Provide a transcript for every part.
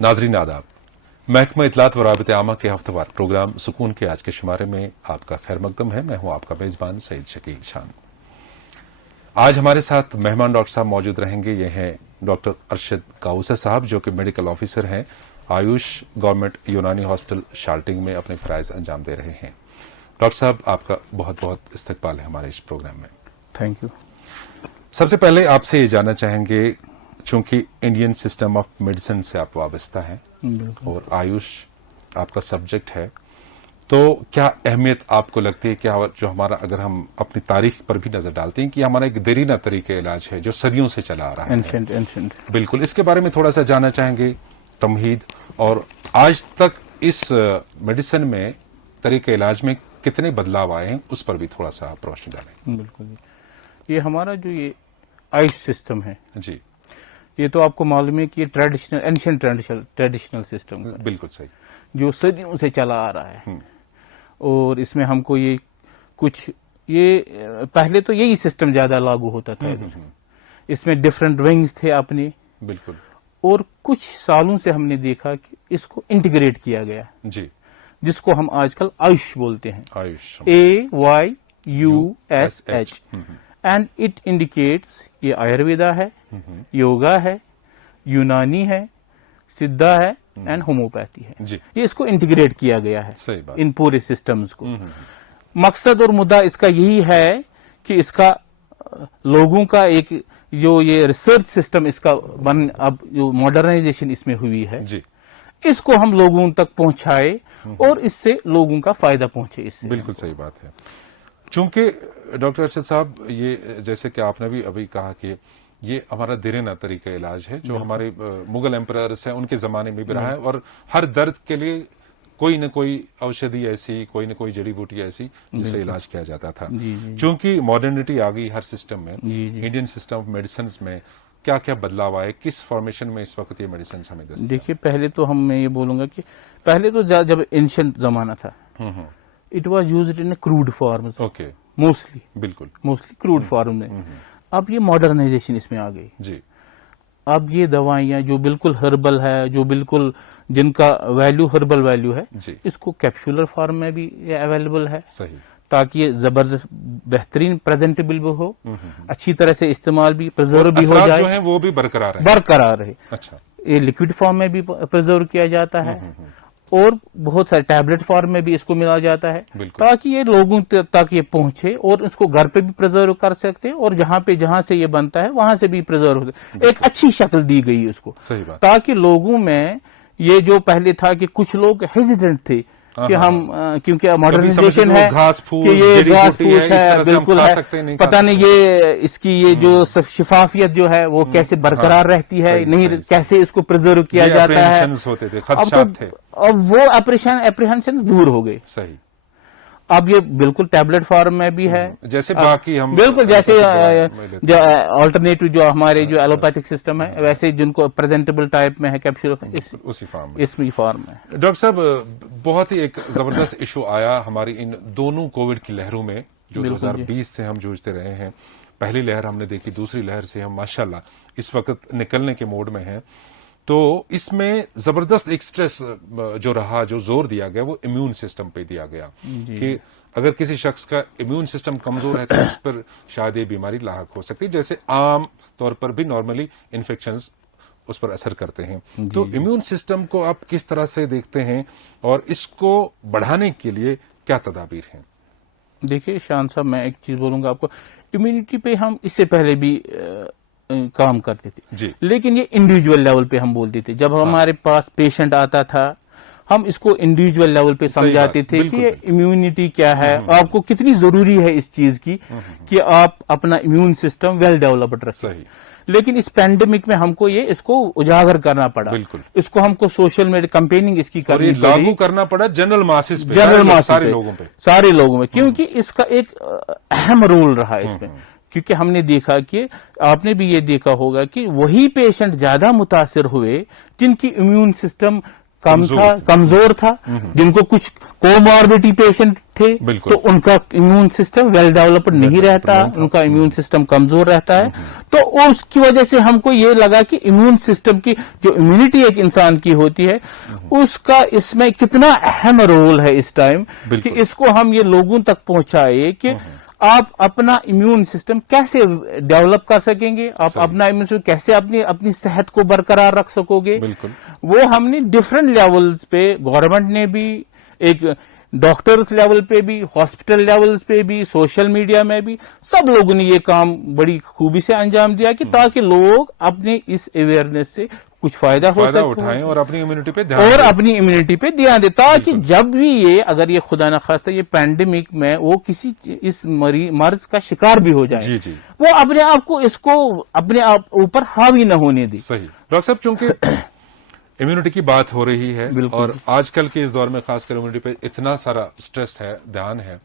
नाजरीन आदाब, महकमा इत्तलात व राबते आमा के हफ्तेवार प्रोग्राम सुकून के आज के शुमारे में आपका खैर मकदम है। मैं हूं आपका मेजबान सईद शकील शान। आज हमारे साथ मेहमान डॉक्टर साहब मौजूद रहेंगे। ये हैं डॉक्टर अरशद काउसा साहब, जो कि मेडिकल ऑफिसर हैं, आयुष गवर्नमेंट यूनानी हॉस्पिटल शाल्टिंग में अपने फराइज अंजाम दे रहे हैं। डॉक्टर साहब, आपका बहुत बहुत इस्तकबाल है हमारे इस प्रोग्राम में। Thank you. सबसे पहले आपसे ये जानना चाहेंगे, चूंकि इंडियन सिस्टम ऑफ मेडिसिन से आप वाबस्ता हैं और आयुष आपका सब्जेक्ट है, तो क्या अहमियत आपको लगती है कि जो हमारा, अगर हम अपनी तारीख पर भी नजर डालते हैं, कि हमारा एक देरीना तरीके इलाज है जो सदियों से चला आ रहा है। एंशिएंट बिल्कुल, इसके बारे में थोड़ा सा जानना चाहेंगे, तमहीद, और आज तक इस मेडिसिन में तरीके इलाज में कितने बदलाव आए हैं, उस पर भी थोड़ा सा आप रोशनी डालें। बिल्कुल, ये हमारा जो ये आयुष सिस्टम है जी, ये तो आपको मालूम है कि ये ट्रेडिशनल एंशिएंट ट्रेडिशनल सिस्टम है, बिल्कुल सही, जो सदियों से चला आ रहा है। और इसमें हमको ये कुछ ये पहले तो यही सिस्टम ज्यादा लागू होता था। इसमें डिफरेंट विंग्स थे अपने, बिल्कुल, और कुछ सालों से हमने देखा कि इसको इंटीग्रेट किया गया जी, जिसको हम आजकल आयुष बोलते हैं, Ayush, AYUSH, and it indicates ये आयुर्वेदा है, योगा है, यूनानी है, सिद्धा है एंड होम्योपैथी है। जी, ये इसको इंटीग्रेट किया गया है सही बात, इन पूरे सिस्टम्स को। मकसद और मुद्दा इसका यही है कि इसका लोगों का एक जो ये रिसर्च सिस्टम इसका अब जो मॉडर्नाइजेशन इसमें हुई है, जी, इसको हम लोगों तक पहुंचाए और इससे लोगों का फायदा पहुंचे। इससे बिल्कुल सही बात है। चूंकि डॉक्टर अरशद साहब, ये जैसे कि आपने भी अभी कहा कि ये हमारा देरीना तरीका इलाज है, जो हमारे मुगल एम्परर्स हैं उनके जमाने में भी रहा है, और हर दर्द के लिए कोई न कोई औषधि ऐसी, कोई न कोई जड़ी बूटी ऐसी जिससे इलाज किया जाता था। चूंकि मॉडर्निटी आ गई हर सिस्टम में, इंडियन सिस्टम ऑफ मेडिसिन में क्या क्या बदलाव आए, किस फॉर्मेशन में इस वक्त ये मेडिसिन हमें दस्तयाब? देखिए, पहले तो मैं ये बोलूंगा कि पहले तो जब एंशिएंट जमाना था, it was used in crude form, okay, mostly, बिल्कुल, मोस्टली क्रूड फॉर्म में। अब ये मॉडर्नाइजेशन इसमें आ गई जी। अब ये दवाइयां जो बिल्कुल हर्बल है, जो बिल्कुल जिनका वैल्यू हर्बल वैल्यू है, इसको कैप्सूलर फॉर्म में भी अवेलेबल है, सही, ताकि ये जबरदस्त बेहतरीन प्रेजेंटेबल भी हो, अच्छी तरह से इस्तेमाल भी, प्रिजर्व भी हो जाए, जो है वो भी बरकरार रहे। अच्छा, ये लिक्विड फॉर्म में भी प्रिजर्व किया जाता है, और बहुत सारे टैबलेट फॉर्म में भी इसको मिला जाता है, ताकि ये लोगों तक ये पहुंचे और इसको घर पे भी प्रिजर्व कर सकते हैं, और जहां से ये बनता है वहां से भी प्रिजर्व होते। एक अच्छी शक्ल दी गई है उसको, सही बात, ताकि लोगों में ये जो पहले था कि कुछ लोग हेजिटेंट थे कि हम क्योंकि मॉडर्नाइजेशन है कि ये घास फूस है, बिल्कुल है, पता नहीं ये इसकी ये जो शिफाफियत जो है वो कैसे बरकरार रहती है, नहीं कैसे इसको प्रिजर्व किया जाता है। अब वो एप्रीहेंशन दूर हो गए। सही, अब ये बिल्कुल टैबलेट फॉर्म में भी है, जैसे बाकी हम बिल्कुल जैसे ऑल्टरनेटिव जो हमारे जो एलोपैथिक सिस्टम है, वैसे जिनको प्रेजेंटेबल टाइप में है कैप्सूल, उसी फॉर्म में, इसमें फॉर्म में। डॉक्टर साहब, बहुत ही एक जबरदस्त इशू आया हमारी इन दोनों कोविड की लहरों में, जो 2020 से हम जूझते रहे हैं। पहली लहर हमने देखी, दूसरी लहर से हम माशाल्लाह इस वक्त निकलने के मोड में हैं। तो इसमें जबरदस्त एक स्ट्रेस जो रहा, जो जोर दिया गया, वो इम्यून सिस्टम पे दिया गया कि अगर किसी शख्स का इम्यून सिस्टम कमजोर है तो उस पर शायद ये बीमारी लाहक हो सकती है, जैसे आम तौर पर भी नॉर्मली इन्फेक्शंस उस पर असर करते हैं। तो इम्यून सिस्टम को आप किस तरह से देखते हैं, और इसको बढ़ाने के लिए क्या तदाबीर हैं? देखिए शान साहब, मैं एक चीज बोलूंगा आपको, इम्यूनिटी पे हम इससे पहले भी काम करते थे, लेकिन ये इंडिविजुअल लेवल पे हम बोलते थे। जब हमारे पास पेशेंट आता था, हम इसको इंडिविजुअल लेवल पे समझाते थे कि ये इम्यूनिटी क्या है, आपको कितनी जरूरी है इस चीज की कि आप अपना इम्यून सिस्टम वेल डेवलप्ड रखें। लेकिन इस पैंडेमिक में हमको इसको उजागर करना पड़ा, इसको हमको सोशल मीडिया कैंपेनिंग इसकी करनी पड़ी, लागू करना पड़ा जनरल मासेस पे, सारे लोगों में, क्योंकि इसका एक अहम रोल रहा इसमें। क्योंकि हमने देखा कि आपने भी ये देखा होगा कि वही पेशेंट ज्यादा मुतासिर हुए जिनकी इम्यून सिस्टम कम था, कमजोर था, जिनको कुछ कोमॉर्बिडिटी पेशेंट थे, तो उनका इम्यून सिस्टम वेल डेवलप्ड नहीं रहता, उनका इम्यून सिस्टम कमजोर रहता है। तो उसकी वजह से हमको ये लगा कि इम्यून सिस्टम की जो इम्यूनिटी एक इंसान की होती है, उसका इसमें कितना अहम रोल है इस टाइम, कि इसको हम ये लोगों तक पहुंचाए कि आप अपना इम्यून सिस्टम कैसे डेवलप कर सकेंगे, आप अपना इम्यून सिस्टम कैसे अपनी सेहत को बरकरार रख सकोगे। वो हमने डिफरेंट लेवल्स पे, गवर्नमेंट ने भी, एक डॉक्टर्स लेवल पे भी, हॉस्पिटल लेवल्स पे भी, सोशल मीडिया में भी, सब लोगों ने ये काम बड़ी खूबी से अंजाम दिया कि ताकि लोग अपने इस अवेयरनेस से कुछ फायदा उठाएं और अपनी इम्यूनिटी पे ध्यान दें, ताकि जब भी ये, अगर ये खुदा न खास्ता ये पैंडेमिक में वो किसी इस मर्ज का शिकार भी हो जाए, वो अपने आप को इसको अपने आप ऊपर हावी न होने दे। सही डॉक्टर साहब, चूंकि इम्यूनिटी की बात हो रही है और आजकल के इस दौर में खासकर इम्यूनिटी पे इतना सारा स्ट्रेस है, ध्यान है,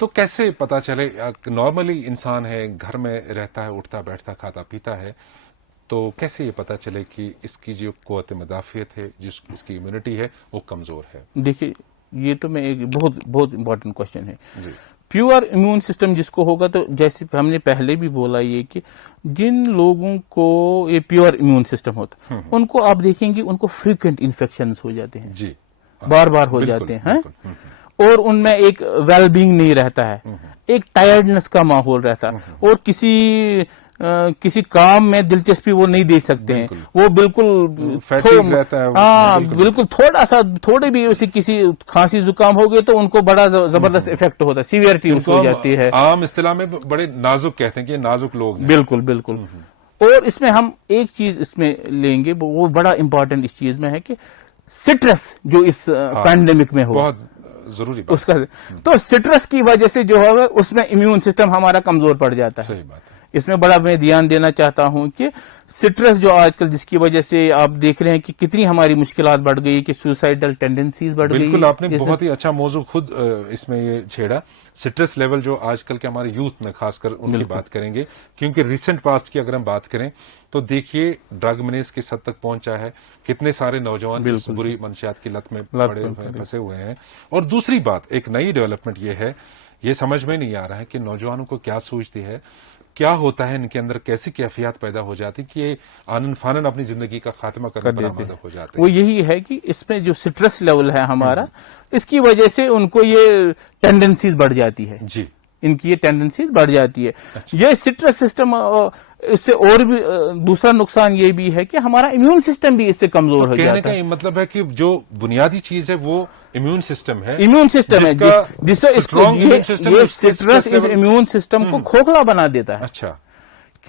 तो कैसे पता चले? नॉर्मली इंसान है, घर में रहता है, उठता बैठता खाता पीता है, तो कैसे ये पता चले कि इसकी जो क़ुव्वत मुदाफ़ियत है, इसकी इम्यूनिटी है, वो कमजोर है? देखिए, ये तो मैं एक बहुत इंपॉर्टेंट क्वेश्चन है। प्योर इम्यून सिस्टम जिसको होगा, तो जैसे हमने पहले भी बोला ये कि जिन लोगों को ये प्योर इम्यून सिस्टम होता, उनको आप देखेंगे उनको फ्रीक्वेंट इन्फेक्शंस हो जाते हैं, जी, बार बार हो जाते हैं, और उनमें एक वेलबींग नहीं रहता है, एक टायर्डनेस का माहौल रहता है, और किसी काम में दिलचस्पी वो नहीं दे सकते हैं, वो बिल्कुल फैटिग रहता है। हाँ, बिल्कुल थोड़े भी उसे किसी खांसी जुकाम हो गए तो उनको बड़ा जबरदस्त इफेक्ट होता है, सीवियरिटी उसको हो जाती है। आम इस्तिलाह में बड़े नाजुक कहते हैं कि नाजुक लोग हैं। बिल्कुल। और इसमें हम एक चीज इसमें लेंगे, वो बड़ा इंपॉर्टेंट इस चीज में है कि सिट्रस जो इस पैंडेमिक में हो, बहुत जरूरी बात उसका, तो सिट्रस की वजह से जो है उसमें इम्यून सिस्टम हमारा कमजोर पड़ जाता है। सही बात है। इसमें बड़ा मैं ध्यान देना चाहता हूं कि सिट्रस जो आजकल, जिसकी वजह से आप देख रहे हैं कि कितनी हमारी मुश्किलात बढ़ गई, कि सुसाइडल टेंडेंसीज बढ़ गई। बिल्कुल, आपने बहुत ही अच्छा मौजू खुद इसमें ये छेड़ा। सिट्रस लेवल जो आजकल के हमारे यूथ में खासकर उनकी बात करेंगे, क्योंकि रिसेंट पास्ट की अगर हम बात करें तो देखिए ड्रग मेनेस किस हद तक पहुंचा है, कितने सारे नौजवान इस बुरी मंशियात की लत में फंसे हुए हैं। और दूसरी बात, एक नई डेवलपमेंट ये है, ये समझ में नहीं आ रहा है कि नौजवानों को क्या सूझती है, क्या होता है इनके अंदर, कैसी कैफियत पैदा हो जाती कि ये आनन फानन अपनी जिंदगी का खात्मा करने पर आमादा हो जाते हैं। वो यही है कि इसमें जो सिट्रस लेवल है हमारा, इसकी वजह से उनको ये टेंडेंसीज बढ़ जाती है, जी, इनकी ये टेंडेंसीज बढ़ जाती है। अच्छा। ये सिट्रस सिस्टम, इससे और भी दूसरा नुकसान ये भी है कि हमारा इम्यून सिस्टम भी इससे कमजोर हो जाता है। कहने का मतलब है कि जो बुनियादी चीज है वो इम्यून सिस्टम है, जिससे ये सिट्रस इस इम्यून सिस्टम को खोखला बना देता है। अच्छा,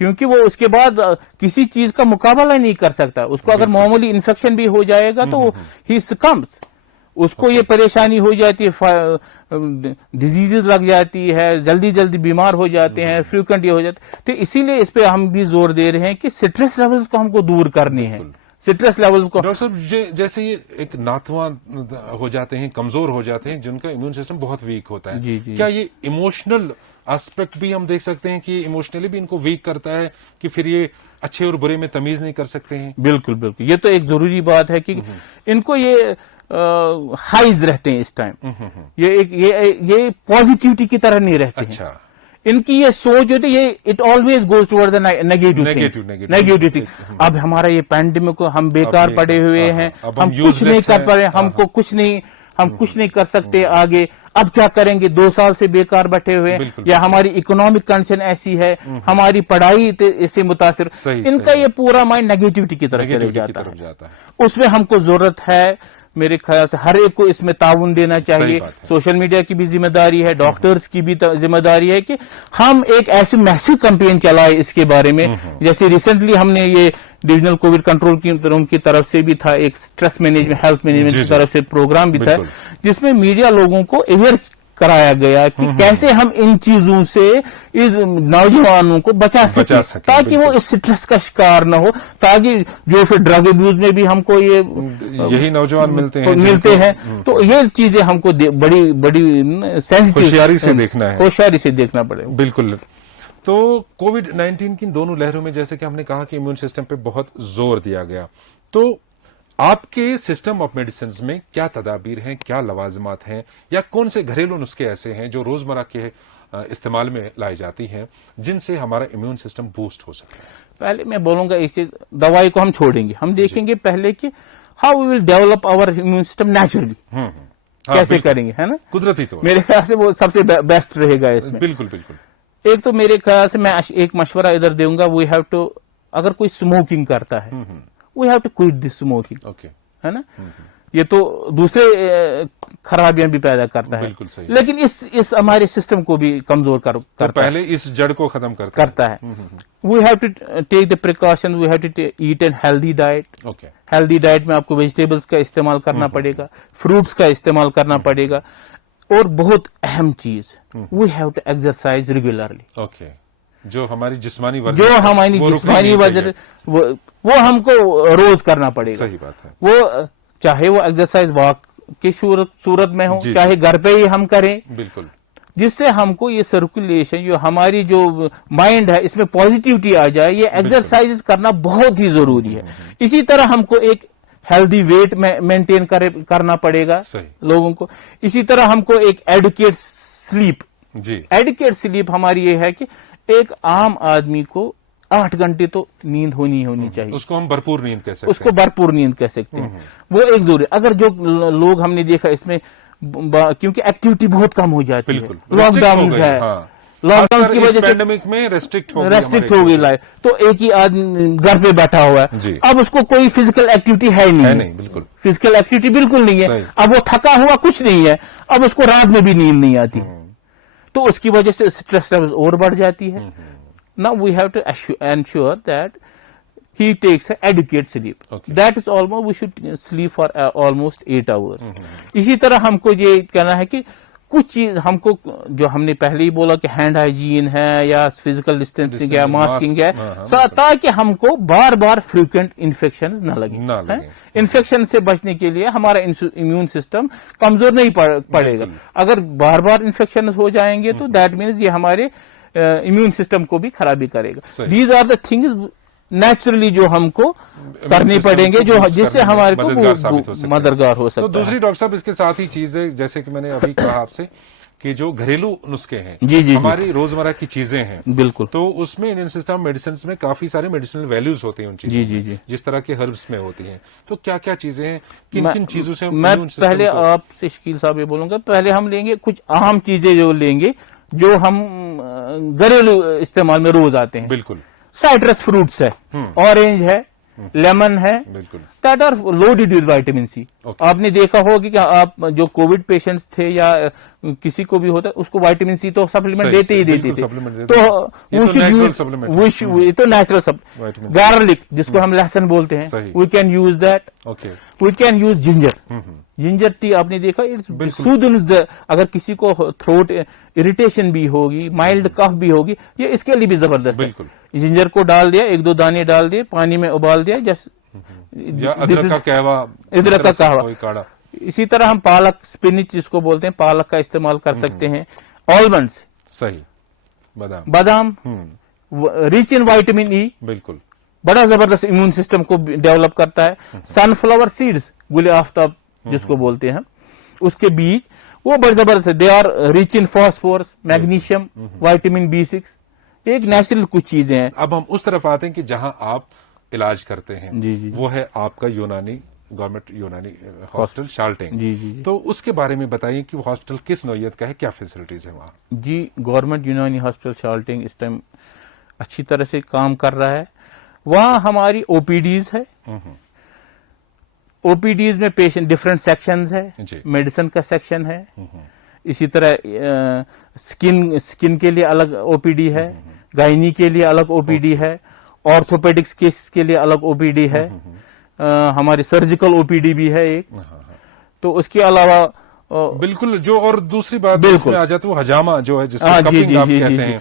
क्योंकि वो उसके बाद किसी चीज का मुकाबला नहीं कर सकता। उसको अगर मामूली इन्फेक्शन भी हो जाएगा तो ही सकम्स, उसको ये परेशानी हो जाती है, डिजीजेज लग जाती है, जल्दी बीमार हो जाते हैं, फ्रीक्वेंट ये हो जाते हैं। तो इसीलिए इस पे हम भी जोर दे रहे हैं कि सिट्रस लेवल्स को हमको दूर करने हैं। सिट्रस लेवल्स को, डॉक्टर साहब, जैसे ये एक नातवान हो जाते हैं, कमजोर हो जाते हैं, जिनका इम्यून सिस्टम बहुत वीक होता है, जी। क्या ये इमोशनल एस्पेक्ट भी हम देख सकते हैं कि इमोशनली भी इनको वीक करता है, कि फिर ये अच्छे और बुरे में तमीज नहीं कर सकते हैं? बिल्कुल, ये तो एक जरूरी बात है कि इनको ये हाइज रहते हैं इस टाइम, ये पॉजिटिविटी की तरह नहीं रहते। अच्छा। हैं। इनकी ये सोच होती है, it always goes toward the negative thing. अब हमारा ये पैंडेमिक को हम बेकार पड़े हुए हैं, हम कुछ नहीं कर पा रहे, हमको हम कुछ नहीं कर सकते आगे, अब क्या करेंगे, 2 साल से बेकार बैठे हुए, या हमारी इकोनॉमिक कंडीशन ऐसी है, हमारी पढ़ाई इससे मुतासिर, इनका ये पूरा माइंड नेगेटिविटी की तरफ चले जाता है। उसमें हमको जरूरत है, मेरे ख्याल से हर एक को इसमें ताउन देना चाहिए। सोशल मीडिया की भी जिम्मेदारी है, डॉक्टर्स की भी जिम्मेदारी है कि हम एक ऐसी मैसिव कैंपेन चलाए इसके बारे में। जैसे रिसेंटली हमने ये डिविजनल कोविड कंट्रोल की तरफ से भी था, एक स्ट्रेस मैनेजमेंट, हेल्थ मैनेजमेंट की तरफ से प्रोग्राम भी था, जिसमें मीडिया लोगों को अवेयर कराया गया कि कैसे हम इन चीजों से इस नौजवानों को बचा सकें, ताकि वो इस स्ट्रेस का शिकार न हो, ताकि जो फिर ड्रग अब्यूज में भी हमको यही नौजवान मिलते हैं। तो ये चीजें हमको बड़ी सेंसिटिव होशियारी से देखना पड़ेगा। बिल्कुल। तो कोविड-19 की दोनों लहरों में जैसे कि हमने कहा कि इम्यून सिस्टम पे बहुत जोर दिया गया, तो آپ کے سسٹم آف میڈیسن میں کیا تدابیر ہیں, کیا لوازمات ہیں, یا کون سے گھریلو نسخے ایسے ہیں جو روزمرہ کے استعمال میں لائی جاتی ہیں جن سے ہمارا امیون سسٹم بوسٹ ہو سکتا ہے؟ پہلے میں بولوں گا ایک چیز, دوائی کو ہم چھوڑیں گے, ہم دیکھیں گے پہلے کہ how we will develop our immune system naturally, کیسے کریں گے, ہے نا, قدرتی طور. میرے خیال سے وہ سب سے بیسٹ رہے گا اس میں. بالکل بالکل. ایک تو میرے خیال سے میں ایک مشورہ ادھر دوں گا, وی ہیو ٹو, اگر کوئی اسموکنگ کرتا ہے we have to quit this smoking, ہے نا, یہ تو دوسرے خرابیاں بھی پیدا کرتا ہے, بالکل صحیح, لیکن اس ہمارے سسٹم کو بھی کمزور کرتا ہے, پہلے اس جڑ کو ختم کرتا ہے. We have to take the precaution, we have to eat an healthy diet. Healthy diet میں آپ کو ویجیٹیبلس کا استعمال کرنا پڑے گا, فروٹس کا استعمال کرنا پڑے گا, اور بہت اہم چیز, we have to exercise regularly. جو ہماری جسمانی ورزش, جو ہماری جسمانی ورزش وہ ہم کو روز کرنا پڑے گا. صحیح بات ہے. وہ چاہے وہ ایکسرسائز واک کی صورت میں ہو, چاہے گھر پہ ہی ہم کریں, بالکل, جس سے ہم کو یہ سرکولیشن, جو ہماری جو مائنڈ ہے اس میں پازیٹیوٹی آ جائے. یہ ایکسرسائز کرنا بہت ہی ضروری ہے. اسی طرح ہم کو ایک ہیلدی ویٹ مینٹین کرنا پڑے گا لوگوں کو. اسی طرح ہم کو ایک ایڈوکیٹ سلیپ, ایڈوکیٹ سلیپ ہماری یہ ہے کہ ایک عام آدمی کو 8 گھنٹے تو نیند ہونی چاہیے. اس کو ہم بھرپور نیند کہہ سکتے ہیں. اس کو بھرپور نیند کہہ سکتے ہیں. وہ ایک ضروری. اگر جو لوگ ہم نے دیکھا اس میں, کیونکہ ایکٹیویٹی بہت کم ہو جاتی ہے, لاک ڈاؤن ہے, لاک ڈاؤن کی وجہ سے پینڈیمک میں ریسٹرکٹ ہو گئی لائف, تو ایک ہی آدمی گھر پہ بیٹھا ہوا ہے, اب اس کو کوئی فزیکل ایکٹیویٹی ہے نہیں, بالکل فزیکل ایکٹیویٹی بالکل نہیں ہے. اب وہ تھکا ہوا کچھ نہیں ہے, اب اس کو رات میں بھی نیند نہیں آتی, تو اس کی وجہ سے اسٹریس لیول اور بڑھ جاتی ہے. Now we have to ensure that he takes an adequate sleep. That is almost, we should sleep for almost 8 hours. اسی طرح ہم کو یہ کہنا ہے کہ کچھ چیز ہم کو, جو ہم نے پہلے ہی بولا کہ ہینڈ ہائیجین ہے, یا فزیکل ڈسٹینسنگ ہے, ماسکنگ ہے, تاکہ ہم کو بار بار فریکوینٹ انفیکشن نہ لگیں. انفیکشن سے بچنے کے لیے ہمارا امیون سسٹم کمزور نہیں پڑے گا. اگر بار بار انفیکشن ہو جائیں گے تو دیٹ مینس یہ ہمارے امیون سسٹم کو بھی خرابی کرے گا. These are the things naturally جو ہم کو کرنی پڑیں گے, جو جس سے ہمارے کو مددگار ہو سکتا ہے. تو دوسری ڈاکٹر صاحب اس کے ساتھ ہی چیز ہے, جیسے کہ میں نے ابھی کہا آپ سے کہ جو گھریلو نسخے ہیں, ہماری روزمرہ کی چیزیں ہیں, بالکل, تو اس میں انڈین سسٹم میڈیسنس میں کافی سارے میڈیسنل ویلیوز ہوتے ہیں ان چیزوں, جس طرح کے ہربس میں ہوتی ہیں. تو کیا کیا چیزیں ہیں, کن کن چیزوں سے میں پہلے آپ سے شکیل صاحب یہ بولوں گا, پہلے ہم لیں گے کچھ اہم چیزیں جو لیں گے جو ہم گھریلو استعمال میں روز آتے ہیں. بالکل, سائٹرس فروٹس ہے, اورنج ہے, لیمن ہے, بالکل, that are loaded with vitamin C. آپ نے دیکھا ہوگا کہ آپ جو کووڈ پیشنٹس تھے یا کسی کو بھی ہوتا ہے, اس کو وائٹامن سی تو سپلیمنٹ دیتے ہی دیتے تھے. تو یہ تو نیچرل سب. گارلک, جس کو ہم لہسن بولتے ہیں, we can use that. We can use ginger. Ginger tea آپ نے دیکھا, اگر کسی کو تھروٹ اریٹیشن بھی ہوگی, مائلڈ کف بھی ہوگی, یہ اس کے لیے بھی زبردست ہے. جنجر کو ڈال دیا, 1-2 دانے ڈال دیے, پانی میں ابال دیا, جسٹ ادرک کا قہوہ. اسی طرح ہم پالک, اسپینچ جس کو بولتے ہیں, پالک کا استعمال کر سکتے ہیں. آلمنڈس, صحیح, بادام, ریچ ان وائٹامن ای, بالکل, بڑا زبردست امیون سسٹم کو ڈیولپ کرتا ہے. سن فلاور سیڈز, گل آفتاب جس کو بولتے ہیں, اس کے بیج وہ بڑے زبردست ہے. They are rich in phosphorus, magnesium, vitamin B6, ایک نیچرل کچھ چیزیں ہیں. اب ہم اس طرف آتے ہیں کہ جہاں آپ علاج کرتے ہیں, وہ ہے آپ کا یونانی, گورنمنٹ یونانی ہاسپٹل شالٹنگ. تو اس کے بارے میں بتائیے کہ وہ ہاسپٹل کس نوعیت کا ہے, کیا فیسلٹیز ہے وہاں؟ جی, گورنمنٹ یونانی ہاسپٹل شالٹنگ اس ٹائم اچھی طرح سے کام کر رہا ہے. وہاں ہماری OPDs ہے. OPDs میں پیشنٹ ڈفرینٹ سیکشنز ہے. میڈیسن کا سیکشن ہے, اسی طرح اسکن کے لیے الگ OPD ہے, گائنی کے لیے الگ OPD ہے, آرتھوپیڈکس کیس کے لیے الگ OPD ہے, ہماری سرجیکل OPD بھی ہے ایک. تو اس کے علاوہ بالکل, جو اور دوسری بات اس میں آ جاتا ہے وہ حجامہ جو ہے, جس کو کپنگ آپ کہتے ہیں.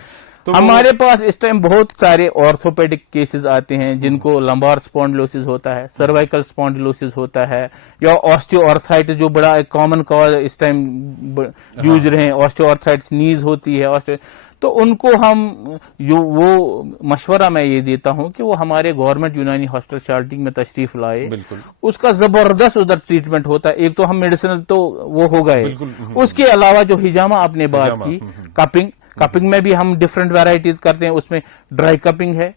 ہمارے پاس اس ٹائم بہت سارے آرتھوپیڈک کیسز آتے ہیں جن کو لمبار اسپونڈلوسس ہوتا ہے, سروائکل اسپونڈلوسس ہوتا ہے, یا آسٹیو آرتھرائٹس جو بڑا ایک کامن کاز اس ٹائم یوز رہے ہیں, آسٹیو آرتھرائٹس نیز ہوتی ہے. تو ان کو ہم جو وہ مشورہ میں یہ دیتا ہوں کہ وہ ہمارے گورنمنٹ یونانی ہاسپٹل شالٹنگ میں تشریف لائے. بالکل اس کا زبردست ادھر ٹریٹمنٹ ہوتا ہے. ایک تو ہم میڈیسنل تو وہ ہو گئے, اس کے علاوہ جو ہجامہ آپ نے بات کی, کپنگ میں بھی ہم ڈفرنٹ ویرائٹیز کرتے ہیں. اس میں ڈرائی کپنگ ہے,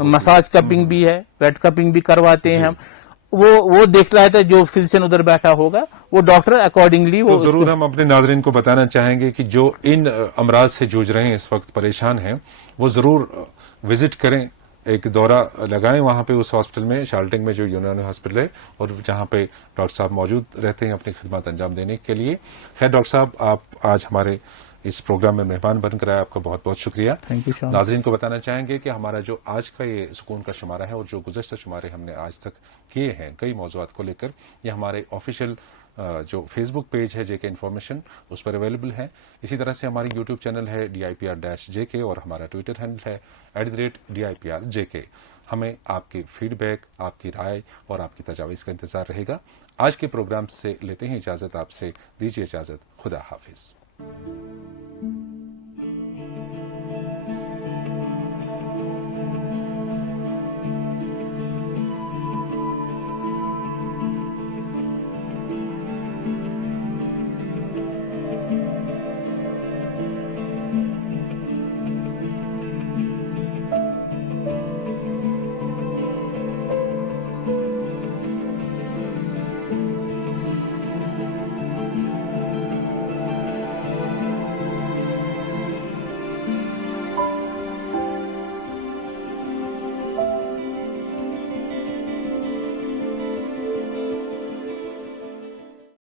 مساج کپنگ بھی ہے, ویٹ کپنگ بھی کرواتے ہیں ہم. وہ دیکھ رہا تھا جو فزیشین ادھر بیٹھا ہوگا وہ ڈاکٹر اکارڈنگلی وہ ضرور. ہم اپنے ناظرین کو بتانا چاہیں گے کہ جو ان امراض سے جوجھ رہے ہیں, اس وقت پریشان ہیں, وہ ضرور وزٹ کریں, ایک دورہ لگائیں وہاں پہ اس ہاسپٹل میں, شالٹنگ میں جو یونانی ہاسپٹل ہے, اور جہاں پہ ڈاکٹر صاحب موجود رہتے ہیں اپنی خدمات انجام دینے کے لیے. خیر ڈاکٹر صاحب, آپ آج ہمارے اس پروگرام میں مہمان بن کر آئے, آپ کا بہت بہت شکریہ. ناظرین کو بتانا چاہیں گے کہ ہمارا جو آج کا یہ سکون کا شمارہ ہے اور جو گزشتہ شمارے ہم نے آج تک کیے ہیں کئی موضوعات کو لے کر, یہ ہمارے آفیشیل جو فیس بک پیج ہے جے کے انفارمیشن, اس پر اویلیبل ہے. اسی طرح سے ہماری یوٹیوب چینل ہے DIPR-JK, اور ہمارا ٹویٹر ہینڈل ہے @DIPR-JK. ہمیں آپ کی فیڈ بیک, آپ کی رائے اور آپ کی تجاویز کا انتظار رہے گا. آج کے پروگرام سے لیتے ہیں اجازت, آپ سے دیجیے اجازت. خدا حافظ.